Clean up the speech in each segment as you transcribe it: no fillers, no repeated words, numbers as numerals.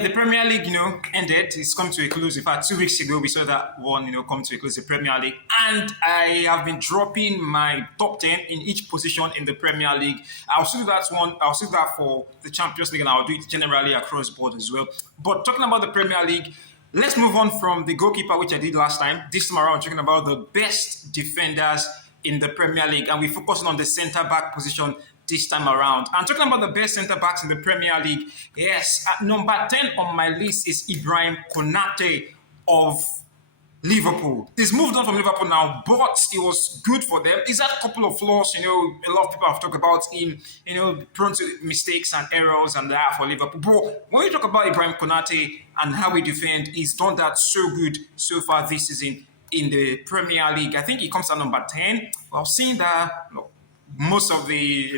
The Premier League, ended. It's come to a close. In fact, 2 weeks ago, we saw that one, come to a close, the Premier League. And I have been dropping my top 10 in each position in the Premier League. I'll still do that one. I'll still do that for the Champions League, and I'll do it generally across board as well. But talking about the Premier League, let's move on from the goalkeeper, which I did last time. This time around, talking about the best defenders in the Premier League. And we're focusing on the centre-back position this time around. I'm talking about the best centre backs in the Premier League. Yes, at number 10 on my list is Ibrahim Konate of Liverpool. He's moved on from Liverpool now, but it was good for them. He's had a couple of flaws, a lot of people have talked about him, prone to mistakes and errors and that for Liverpool. But when we talk about Ibrahim Konate and how we defend, he's done that so good so far this season in the Premier League. I think he comes at number 10. I've seen that most of the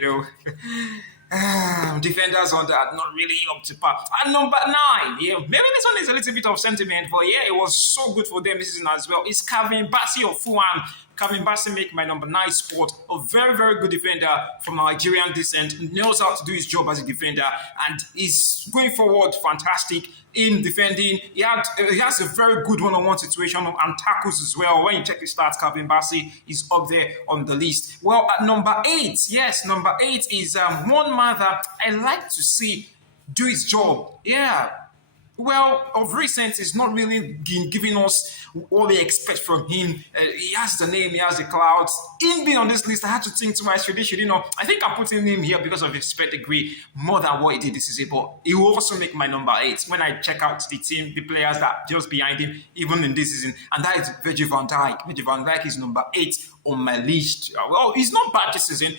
defenders on that not really up to par. And number 9, maybe this one is a little bit of sentiment, but it was so good for them this season as well. It's Calvin Bassey of Fulham. Calvin Bassey make my number 9 spot. A very, very good defender from Nigerian descent, knows how to do his job as a defender, and is going forward fantastic in defending. He has a very good one-on-one situation and tackles as well. When you check his stats, Calvin Bassey is up there on the list. Well, at number 8, number 8 is one man that I like to see do his job. Well, of recent, he's not really giving us what we expect from him. He has the name, he has the clouds. Him being on this list, I had to think twice. I think I'm putting him here because of his pedigree more than what he did this season. But he will also make my number 8 when I check out the team, the players that just behind him, even in this season. And that is Virgil van Dijk. Virgil van Dijk is number 8 on my list. Well, he's not bad this season.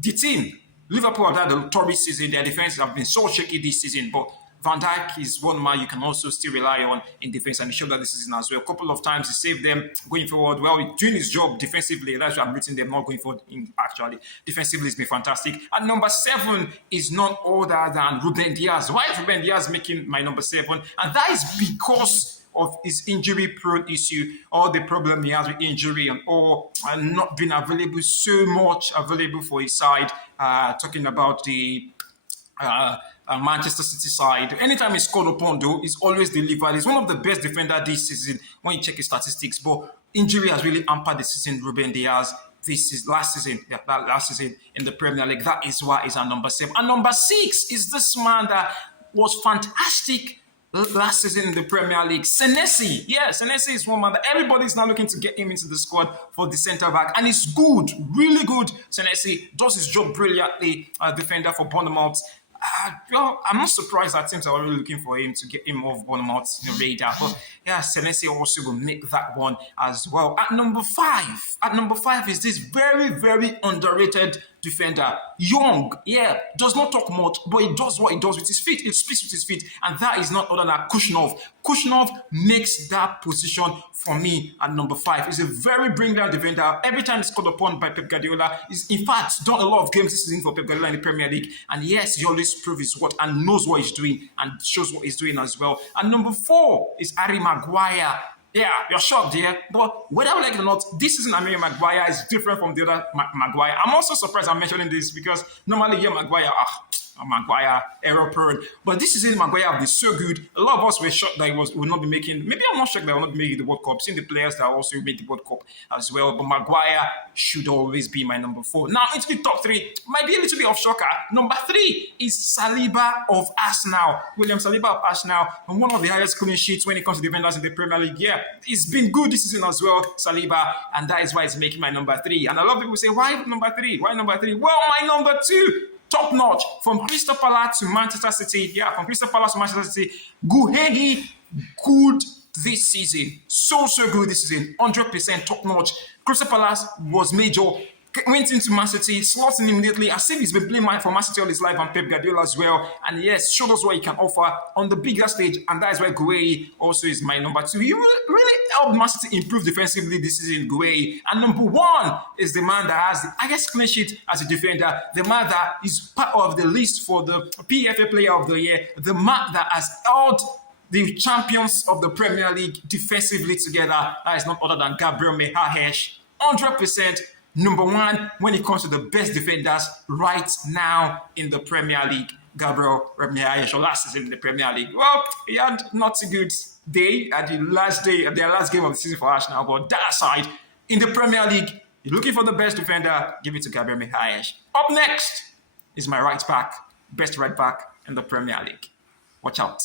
The team, Liverpool have had a torrid season. Their defense have been so shaky this season, but Van Dijk is one man you can also still rely on in defense, and he showed that this season as well. A couple of times he saved them going forward. Well, he's doing his job defensively. That's why I'm rating them not going forward. Actually, defensively, it's been fantastic. And number 7 is none other than Ruben Diaz. Why is Ruben Diaz making my number 7? And that is because of his injury-prone issue, or the problem he has with injury, and not being available so much available for his side. Talking about the Manchester City side. Anytime he's scored upon, though, he's always delivered. He's one of the best defenders this season when you check his statistics. But injury has really hampered the season. Ruben Diaz. This is last season in the Premier League. That is why he's at number 7. And number 6 is this man that was fantastic last season in the Premier League. Senesi. Senesi is one man that everybody's now looking to get him into the squad for the centre back. And he's good, really good. Senesi does his job brilliantly, defender for Bournemouth. I'm not surprised that teams are already looking for him to get him off Bournemouth's radar. But Senesi also will make that one as well. At number 5 is this very, very underrated defender. Young, does not talk much, but he does what he does with his feet. He speaks with his feet, and that is not other than Kushnov. Kushnov makes that position for me at number 5. He's a very brilliant defender. Every time he's called upon by Pep Guardiola, he's in fact done a lot of games this season for Pep Guardiola in the Premier League, and yes, he always proves his worth and knows what he's doing and shows what he's doing as well. And number 4 is Harry Maguire. You're shocked, but whether I like it or not, this season Harry Maguire is different from the other Maguire. I'm also surprised I'm mentioning this because normally Maguire error prone, but this season Maguire have been so good. A lot of us were shocked that he will not be making. Maybe I'm not shocked that he will not be making the World Cup. Seeing the players that also made the World Cup as well, but Maguire should always be my number 4. Now into the top 3 might be a little bit of shocker. Number 3 is Saliba of Arsenal. William Saliba of Arsenal, and one of the highest clean sheets when it comes to defenders in the Premier League. It's been good this season as well, Saliba, and that is why it's making my number 3. And a lot of people say, why number 3? Why number 3? Well, my number 2. Top notch from Crystal Palace to Manchester City. From Crystal Palace to Manchester City. Guehi, good this season. So good this season. 100% top notch. Crystal Palace was major. Went into Man City, slotting immediately, as if he's been playing for Man City all his life, and Pep Guardiola as well. And yes, showed us what he can offer on the bigger stage, and that is why Guehi also is my number 2. He really helped Man City improve defensively this season, Guehi. And number 1 is the man that has the highest clean sheet as a defender, the man that is part of the list for the PFA Player of the Year, the man that has held the champions of the Premier League defensively together. That is not other than Gabriel Magalhaes. 100% number 1 when it comes to the best defenders right now in the Premier League. Gabriel Magalhaes, or last season in the Premier League. Well, he had not a good day at the last day of their last game of the season for Arsenal, but that aside, in the Premier League, you're looking for the best defender, give it to Gabriel Magalhaes. Up next is my right back, best right back in the Premier League. Watch out.